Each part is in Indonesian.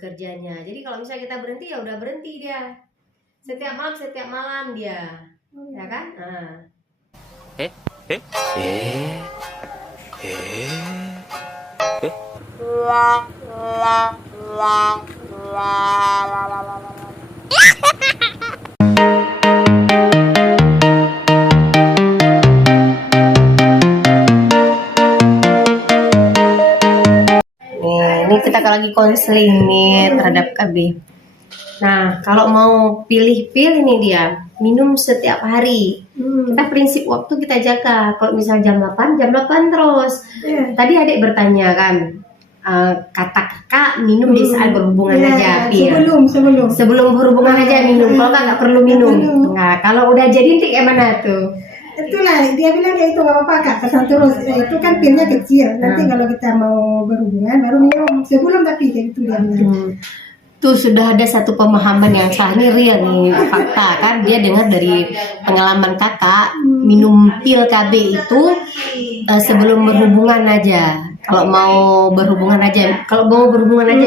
bekerjanya. Jadi kalau misalnya kita berhenti ya udah berhenti dia. Setiap malam dia, ya kan? Nah. Ini kita lagi konseling nih terhadap KB. Nah, kalau mau pilih-pilih nih dia, minum setiap hari. Kita prinsip waktu kita jaga. Kalau misal jam 8 terus. Tadi adik bertanya kan, kata kakak minum di saat berhubungan aja. Sebelum berhubungan aja minum. Kalau nggak perlu minum. Nah, kalau udah jadi nanti kayak mana tuh? Itulah dia bilang kayak itu nggak apa-apa kak, kesan terus itu kan pilnya kecil. Nanti kalau kita mau berhubungan baru minum sebelum, tapi kayak gitu dia bilang. Tuh sudah ada satu pemahaman yang sah, nih real nih fakta kan, dia dengar dari pengalaman kakak minum pil KB itu sebelum berhubungan aja. Kalau mau berhubungan aja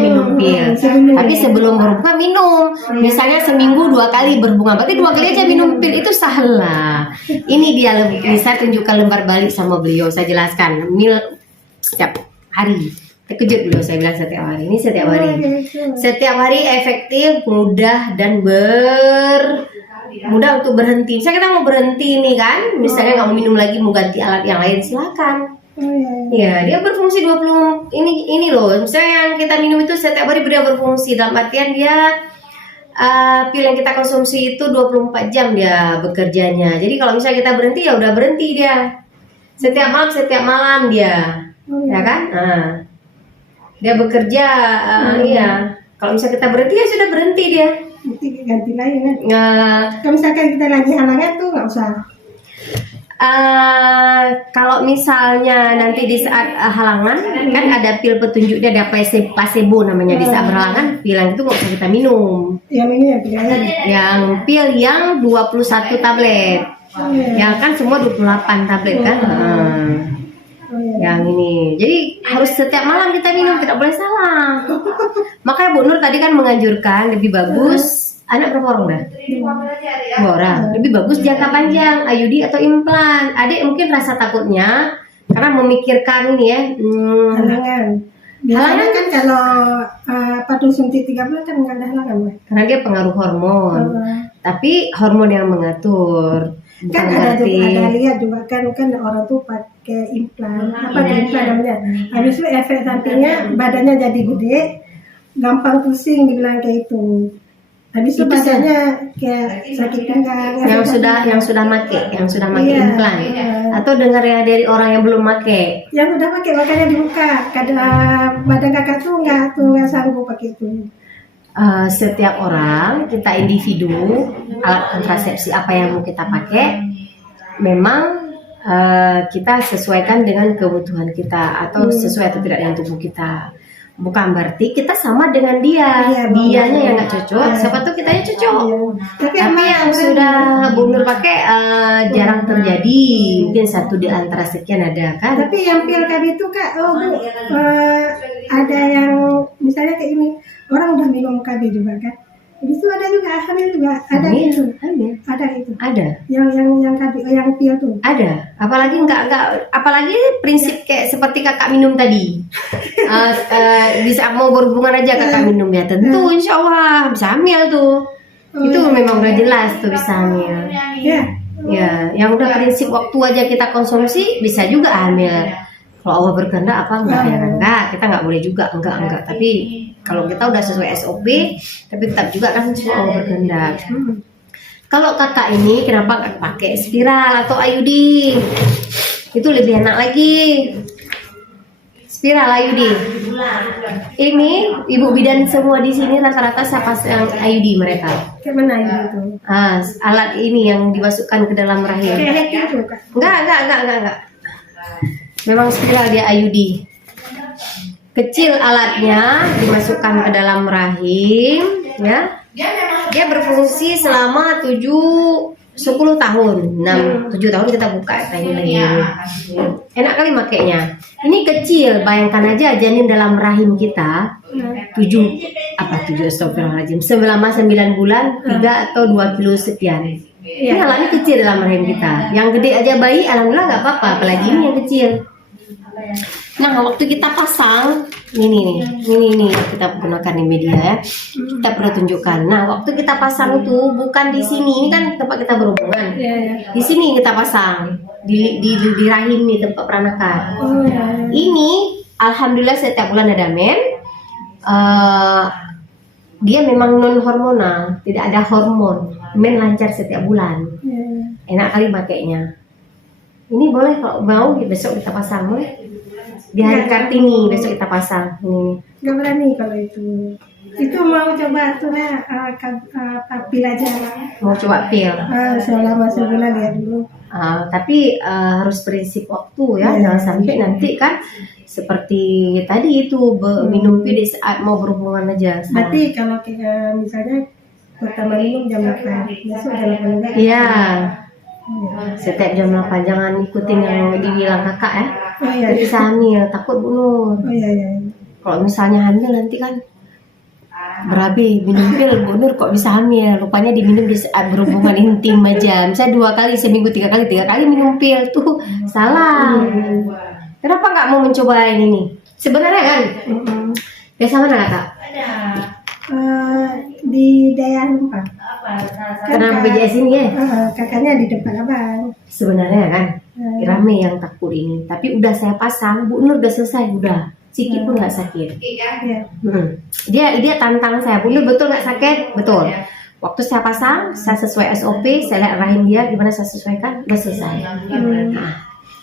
minum pil. Tapi sebelum berhubungan minum. Misalnya seminggu 2 kali berhubungan, berarti 2 kali aja minum pil, itu salah. Ini dia saya tunjukkan lembar balik sama beliau, saya jelaskan mil setiap hari. Terkejut beliau, saya bilang setiap hari. Ini setiap hari. Setiap hari efektif, mudah dan mudah untuk berhenti. Misalnya kita mau berhenti nih kan, misalnya nggak mau minum lagi, mau ganti alat yang lain, silakan. Ya, dia berfungsi 20 ini loh. Misalnya yang kita minum itu setiap hari dia berfungsi, dalam artian dia pil yang kita konsumsi itu 24 jam dia bekerjanya. Jadi kalau misalnya kita berhenti ya udah berhenti dia. Setiap malam dia. Ya kan? Nah, dia bekerja iya. Kalau misalnya kita berhenti ya sudah berhenti dia. Nanti ganti lain kan. Kalau misalkan kita lagi halangan tuh nggak usah. Kalau misalnya nanti di saat halangan kan ada pil petunjuknya, ada placebo namanya. Di saat berhalangan pil yang itu nggak usah kita minum. Yang ini yang pil yang 21 tablet. Yang kan semua 28 tablet kan. Yang ini. Jadi harus setiap malam kita minum, tidak boleh salah. Makanya Bu Nur tadi kan menganjurkan lebih bagus. Anak berapa orang dah? 2 orang. Lebih bagus jangka panjang, IUD atau implan. Adik mungkin rasa takutnya karena memikirkan ini ya. Halangan kan kalau padu suntik 3 bulan kan nggak ada halangan. Karena dia pengaruh hormon. Tapi hormon yang mengatur. Kan ada lihat juga kan orang tuh pakai implan. Implan namanya. Habis itu efek sampingnya badannya jadi gede, gampang pusing dibilang kayak itu. Habis itu badannya kayak sakit pinggang. Yang sudah make implan. Atau dengar ya dari orang yang belum make. Yang udah pakai makanya dibuka. Badan kakak tuh nggak sanggup pakai itu. Setiap orang kita individu, alat kontrasepsi apa yang mau kita pakai memang kita sesuaikan dengan kebutuhan kita atau sesuai atau tidak dengan tubuh kita. Bukan berarti kita sama dengan dianya yang nggak cocok, siapa tuh kitanya cocok. Tapi yang sudah Bu Nur pakai jarang terjadi, mungkin 1 di antara sekian ada kan. Tapi yang pil KB itu kak, ada yang misalnya kayak ini, orang udah minum KB juga kan. Itu ada juga hamil juga, ada itu. Ada. Yang KB, yang pil tuh. Ada. Apalagi apalagi prinsip kayak seperti kakak minum tadi. Bisa mau berhubungan aja kakak minum ya, tentu insya Allah bisa hamil tuh. Itu memang udah jelas tuh bisa hamil. Ya, yang udah prinsip waktu aja kita konsumsi bisa juga hamil. Kalau Allah berkehendak apa enggak ya enggak, kita nggak boleh juga enggak. Tapi kalau kita udah sesuai SOP, tapi tetap juga kan semua Allah berkehendak. Kalau kakak ini kenapa nggak pakai spiral atau IUD? Itu lebih enak lagi. Spiral IUD. Ini ibu bidan semua di sini rata-rata siapa yang IUD mereka? Kayak mana itu? Alat ini yang dimasukkan ke dalam rahim. Kayak itu kak? Enggak. Memang spiral dia IUD. Kecil alatnya dimasukkan ke dalam rahim, ya. Dia berfungsi selama 10 tahun. 7 tahun kita buka rahim. Enak kali makainya. Ini kecil, bayangkan aja janin dalam rahim kita 7 apa 7 astagfirullahaladzim selama 9 bulan 3 atau 2 kilo sekian. Ini alami kecil dalam rahim kita. Yang gede aja bayi alhamdulillah nggak apa-apa, apalagi ini yang kecil. Nah waktu kita pasang ini kita gunakan di media ya, kita perlu tunjukkan. Nah waktu kita pasang itu bukan di sini, ini kan tempat kita berhubungan. Di sini kita pasang di rahim nih tempat peranakan. Ini alhamdulillah setiap bulan ada men. Dia memang non hormonal, tidak ada hormon, men lancar setiap bulan. Enak kali pakainya. Ini boleh kalau mau besok kita pasang, boleh? Di hari Kartini besok kita pasang ini. Nggak berani kalau itu. Itu mau coba tuh ya, pil aja. Mau coba pil. Selama sebulan ya dulu. Tapi harus prinsip waktu ya, jangan sampai nanti kan seperti tadi itu minum pil di saat mau berhubungan aja. Berarti kalau kita misalnya pertama minum jam 8, besok jam 8 juga. Iya. Setiap jam 8 jangan ikutin yang dibilang kakak ya. Bisa hamil, takut bunuh. Kalau misalnya hamil nanti kan berabe minum pil Bu Nur kok bisa hamil, rupanya diminum di saat berhubungan intim aja, misalnya 2 kali seminggu, 3 kali minum pil tuh salah. Kenapa nggak mau mencoba ini nih? Sebenarnya kan biasa mana kak? Di daerah Lumpang. Kenapa BJS ini ya? Kakaknya di depan abang. Sebenarnya kan rame yang takut ini, tapi udah saya pasang Bu Nur udah selesai, udah sedikit pun nggak sakit. Dia tantang saya, Bu Nur betul nggak sakit? Betul. Waktu saya pasang, saya sesuai SOP, saya lihat rahim dia gimana saya sesuaikan, udah selesai. Nah,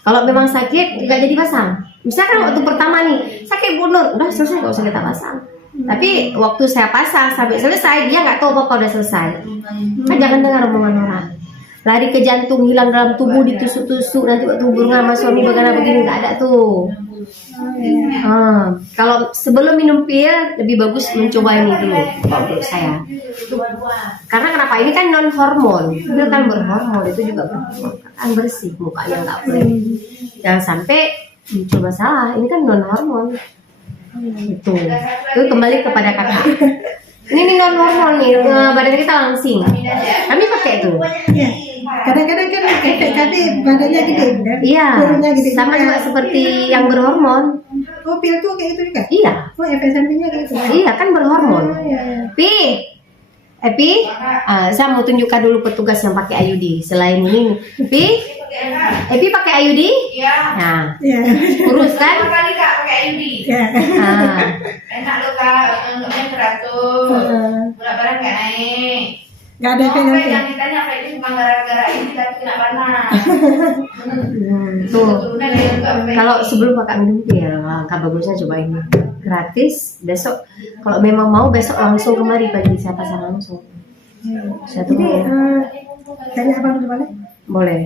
kalau memang sakit nggak jadi pasang. Misalkan waktu pertama nih sakit Bu Nur, udah selesai nggak usah kita pasang. Tapi waktu saya pasang sampai selesai dia nggak tahu apa udah selesai. Kan jangan dengar omongan orang. Lari ke jantung, hilang dalam tubuh, ditusuk-tusuk, nanti waktu hubungan sama suami bagaimana begini nggak ada tuh. Kalau sebelum minum pil lebih bagus mencoba ini dulu kalau menurut saya. Karena kenapa? Ini kan non hormon, pil kan berhormon, itu juga berhormon, kan bersih mukanya nggak boleh. Jangan sampai mencoba salah, ini kan non hormon. Itu kembali kepada kakak. Ini non hormon nih, badan kita langsing. Kami pakai itu. Kadang-kadang kan efek tadi badannya gede kan? Iya. Gede sama juga seperti yang berhormon. Oh pil tuh kayak itu juga? Iya. Oh efek sampingnya kayak itu? Iya kan berhormon. Epi, saya mau tunjukkan dulu petugas yang pakai IUD. Selain ini, Epi pakai IUD? Iya. Nah, Iya. kurus kan? Pertama kali kak pakai IUD. Enak loh kak, untuknya teratur. Berat badan nggak naik. Nggak ada efek Sampai samping. yang ditanya apa itu cuma gara-gara ini tapi kena panas. Tuh. Turunnya dia juga pakai. Kalau sebelum kakak minum pil, langkah bagusnya coba ini. Gratis. Besok, kalau memang mau besok langsung kemari pagi saya pasang langsung. Saya Jadi tunggu. tanya abang dulu boleh? Boleh.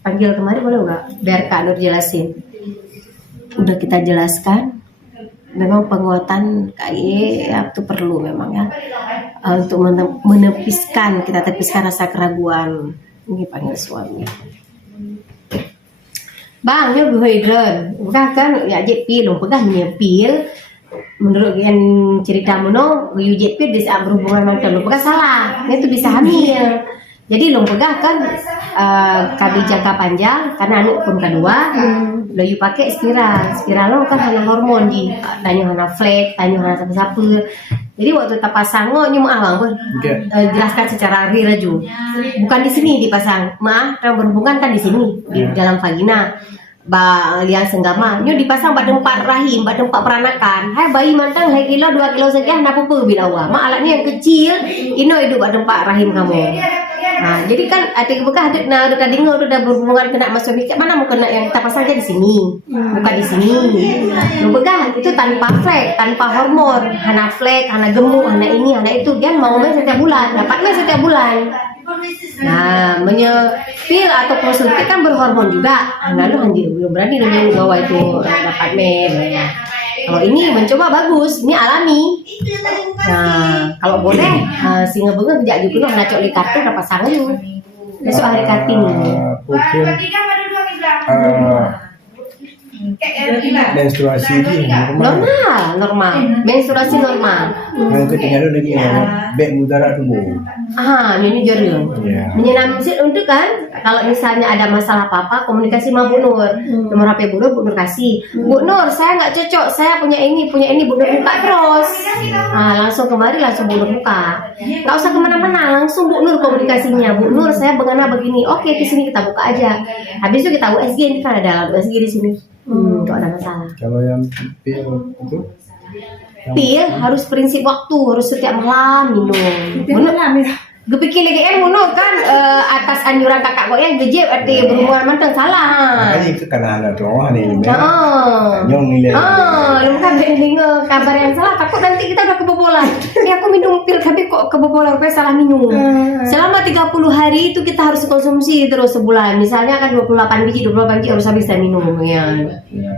Panggil kemari boleh nggak? Biar Kak Nur jelasin. Udah kita jelaskan. Memang penguatan KIE ya, itu perlu memang ya. Untuk menepiskan, kita tepiskan rasa keraguan. Ini panggil suami. Bang, ini berhidran. Bukan kan ya jet pil, pegang pil. Menurut yang cerita mono, jet pil di saat berhubungan sama kita, bukan salah. Ini tuh bisa hamil. Jadi long pegang kan KB jangka panjang karena anak pun kedua. Lo you pakai spiral lo kan hanya hormon di tanya hana flek, tanya hana siapa. Jadi waktu kita pasang nyu awang pun jelaskan secara real aja. Bukan di sini dipasang, yang berhubungan kan di sini di dalam vagina. Liang senggama, nyu dipasang pada tempat rahim, pada tempat peranakan. Hai bayi mantang, 2 kilo, 2 kilo sekian, apa bila wah. Alatnya yang kecil, ino hidup pada tempat rahim kamu. Nah, jadi kan ada bekas udah tadi udah berhubungan kena mas suami, mana mau kena yang kita pasang aja di sini, bukan di sini. Lu bekas itu tanpa flek, tanpa hormon, hana flek, hana gemuk, hana ini, hana itu, dia mau main setiap bulan, dapatnya setiap bulan. Nah, pil atau suntik kan berhormon juga. Nah, lu belum berani dengan bawa itu dapat men. Kalau ini mencoba bagus, ini alami. Nah, kalau boleh, singa bunga tidak juga nak cok di kartu dapat sangat lu. Besok hari Kartini. Kayak gila. Menstruasi ini normal. Normal, menstruasi normal. Yang ketinggalan lagi beg mudarat tubuh. Ini jarum. Ya. Menyenam untuk kan, kalau misalnya ada masalah apa-apa, komunikasi sama Bu Nur. Nomor HP Bu Nur, Bu Nur kasih. Bu Nur, saya nggak cocok, saya punya ini, Bu Nur buka terus. Langsung kemari, langsung Bu Nur buka. Nggak usah kemana-mana, langsung Bu Nur komunikasinya. Bu Nur, saya bagaimana begini. Oke, di sini kita buka aja. Habis itu kita USG, ini kan ada alat USG di sini. Nggak ada masalah. Kalau yang pil itu Pil harus prinsip waktu, harus setiap malam minum. Itu malam ya. Gepikir lagi Muno kan atas anjuran kakak kok yang gejek arti berhubungan mantan salah. ini ke kanan doang nih. Oh. Nyong nilai. Lu kan dengar kabar yang salah, takut nanti kita udah kebobolan. Aku minum pil tapi kok kebobolan, rupanya salah minum. Selama 30 hari itu kita harus konsumsi terus sebulan. Misalnya kan 28 biji harus habis saya minum ya. Ya.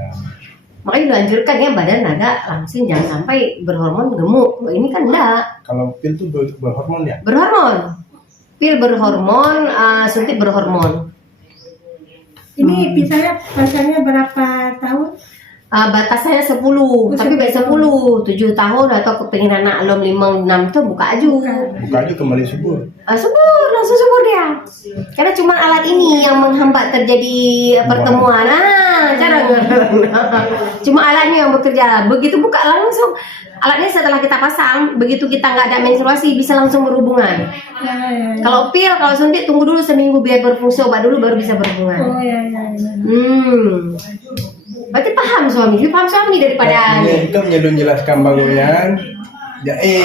Makanya dianjurkan ya badan agak langsing, jangan sampai berhormon gemuk. Ini kan enggak. Kalau pil tuh berhormon ya? Berhormon. Pil berhormon, suntik berhormon. Ini misalnya pasarnya berapa tahun? Batasannya 10, tapi baik 10, 7 tahun atau kepingin anak alom 5, 6 tuh buka aja. Buka aja kembali subur. Subur, langsung subur dia. Karena cuma alat ini yang menghambat terjadi pertemuan. Cara cuma alatnya yang bekerja. Begitu buka langsung. Alatnya setelah kita pasang, begitu kita nggak ada menstruasi bisa langsung berhubungan. Kalau pil, kalau suntik tunggu dulu seminggu biar berfungsi obat dulu baru bisa berhubungan. Oh ya. Berarti paham suami, lebih paham suami daripada Itu menjelaskan bagoyan. Ya, jadi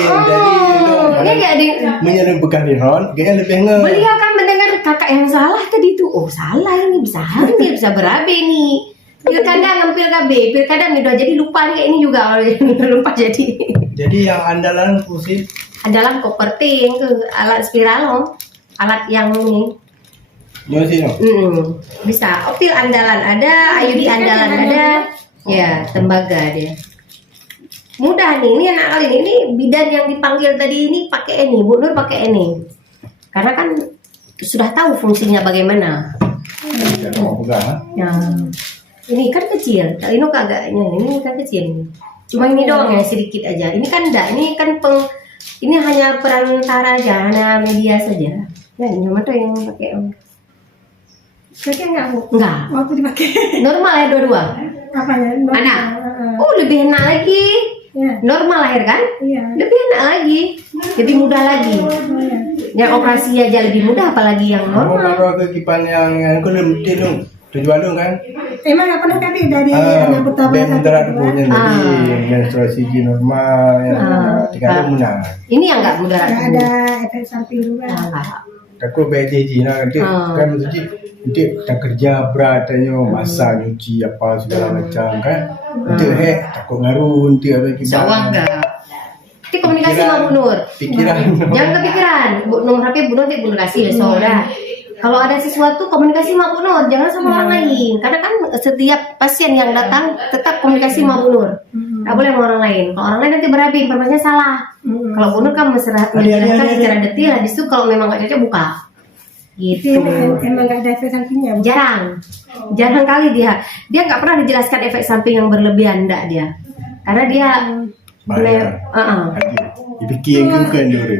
ini nggak ada yang menyeru bekaliron, kayaknya lebih beliau kan mendengar kakak yang salah tadi tuh. Oh salah ini bisa hamil, bisa berabe nih. Pilkada ngambil KB, pilkada udah jadi lupa nih ini juga lupa jadi. Jadi yang andalan fungsi Adalah koperting ke alat spiralom, alat yang ini. Nyosi no. Bisa. Pil andalan ada, IUD andalan ada. Ya, tembaga dia. Mudah nih, ini anak kali ini bidan yang dipanggil tadi ini pakai ini, Bu Nur pakai ini. Karena kan sudah tahu fungsinya bagaimana. Ya. Ini kan kecil, kalau ini kagaknya, ini kan kecil. Cuma ini doang yang sedikit aja. Ini kan enggak, ini kan ini hanya perantara aja, hanya media saja. Nah, ini cuma tuh yang pakai. Pakai enggak Bu? Enggak. Waktu dipakai. Normal ya dua-dua. Apanya? Anak. Oh, lebih enak lagi. Ya. Normal lahir kan? Iya. Lebih enak lagi. Lebih mudah lagi. Iya. Yang operasi aja lebih mudah apalagi yang Kamu normal. naruh ke kipan yang aku belum tinung. Tujuan lu kan? Emang nggak pernah kali dari anak pertama Beg sampai mudarat kedua? punya jadi menstruasi normal ya. Tiga Ah. menang. Ini yang enggak mudah. Nggak ada efek samping juga. Aku BJJ nanti kan mesti nanti tak kerja berat tanya masak nyuci apa segala macam kan. Nanti takut ngaruh nanti apa kita. Jawab enggak. Itu komunikasi sama Bu Nur. Pikiran. Jangan kepikiran. Bu Nur HP Bu Nur nanti Bu Nur kasih besok udah. Kalau ada sesuatu komunikasi sama Bu Nur, jangan sama orang lain. Karena kan setiap pasien yang datang tetap komunikasi sama Bu Nur. Nggak boleh sama orang lain. Kalau orang lain nanti berabe, informasinya salah. Kalau Bu Nur kan menjelaskan secara detail. Habis itu kalau memang nggak cocok buka. Gitu. Emang nggak ada efek sampingnya Bu? Jarang kali dia nggak pernah dijelaskan efek samping yang berlebihan, enggak dia. Karena dia Dipikir kan dulu.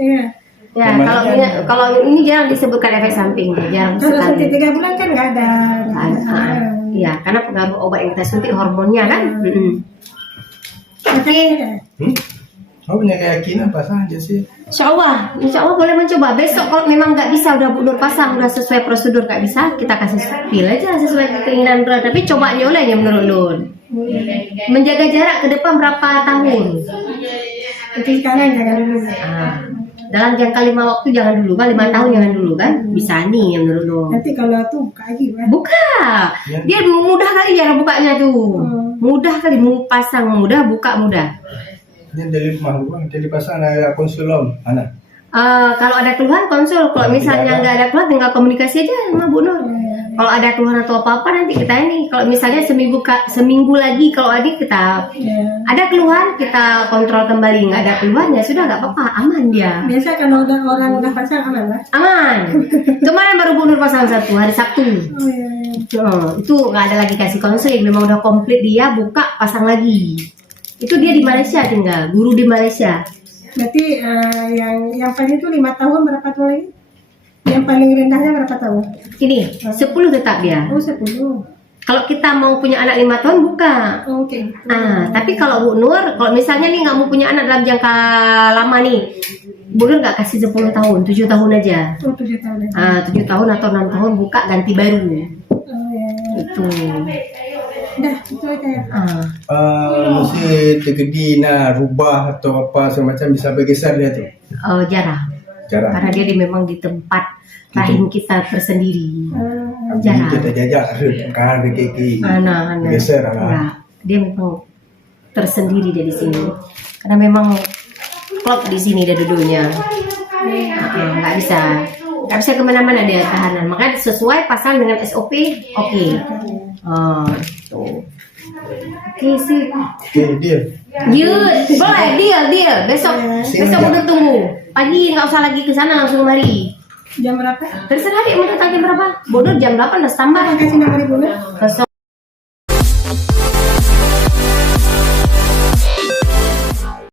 Iya. ya kalau ini jarang disebutkan efek samping, jarang Kalau sekali. suntik 3 bulan kan nggak ada. Iya, karena pengaruh obat yang kita suntik hormonnya kan. Oke. Kau punya keyakinan pasang aja sih. Insya Allah boleh mencoba. Besok kalau memang nggak bisa udah Bu Nur pasang udah sesuai prosedur nggak bisa, kita kasih pil aja sesuai keinginan berat. Tapi coba olehnya menurut Nun. Menjaga jarak ke depan berapa tahun? Itu sekarang jangan dulu. Dalam jangka 5 waktu jangan dulu kan, 5 tahun jangan dulu kan? Bisa nih yang menurut Nun. Nanti kalau tuh buka lagi kan. Buka. Dia mudah kali cara bukanya tuh. Mudah kali mau pasang mudah, buka mudah. Ini dari rumah gua, jadi pasang ada konsulom anak. Kalau ada keluhan konsul, kalau misalnya nggak ada keluhan tinggal komunikasi aja sama Bu Nur. Kalau ada keluhan atau apa-apa nanti kita ini. Kalau misalnya seminggu lagi kalau kita ada keluhan kita kontrol kembali, nggak ada keluhan ya sudah nggak apa-apa, aman dia. Biasa kalau orang udah pasang aman lah. Aman. Kemarin baru Bu Nur pasang 1 hari Sabtu. Oh iya. Itu nggak ada lagi kasih konseling, memang udah komplit dia buka pasang lagi. Itu dia di Malaysia tinggal, guru di Malaysia. Berarti yang paling itu 5 tahun berapa tahun lagi? Yang paling rendahnya berapa tahun? Ini 10 tetap dia. Oh 10. Kalau kita mau punya anak 5 tahun buka. Oke. Tapi kalau Bu Nur, kalau misalnya nih nggak mau punya anak dalam jangka lama nih, Bu Nur nggak kasih 10 tahun, 7 tahun aja. Oh 7 tahun. 7 tahun atau 6 tahun buka ganti baru. Oh ya. Itu. Dah, itu aja ya. Mesti terjadi nak rubah atau apa semacam bisa bergeser dia tu. Jarang. Jarang. Karena dia memang di tempat rahim kita tersendiri. Jadi kita jajak kan kaki. Anak. Geser lah. Enggak. Dia memang tersendiri dia di sini. Karena memang klop di sini dia duduknya. Nggak bisa kemana-mana dia tahanan. Makanya sesuai pasal dengan SOP. Oke. Tuh. Oke sih. Okey, dia. Boleh deal. Besok udah tunggu. Pagi nggak usah lagi ke sana, langsung kemari. Jam berapa? Terserah dia mau datang jam berapa. Bodoh jam 8 udah standby. Kasih nomor ibu.